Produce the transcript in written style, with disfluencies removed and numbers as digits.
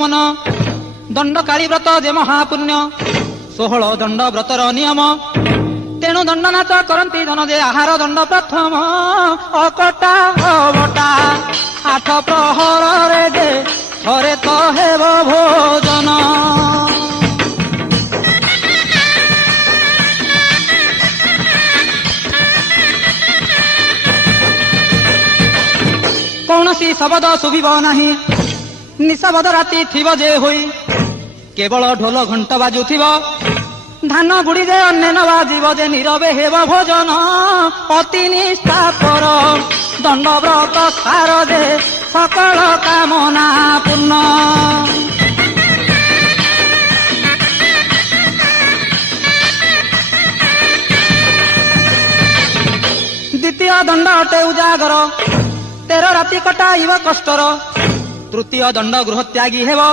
मन दंड काली व्रत जे महापुण्य 16 दंड व्रतर नियम तेणु दंड नाच करती जन जे आहार दंड प्रथम अकटा अबटा 8 प्रहर रे जे थरे तो हेब भोजन। कौनसी शब्द शुभिब नाही निशब्द राति थिब जे होई केवल ढोल घंट बाजुथिब धान गुड़ी जे अन्य न बाजिब जे नीरवे हेब भोजन अति निष्ठापर दंड व्रत सार जे सकल कामना पूर्ण। द्वितीय दंड अटे उजागर 13 राति कटाइब कष्टर। तृतीय दंड गृह त्यागी हेब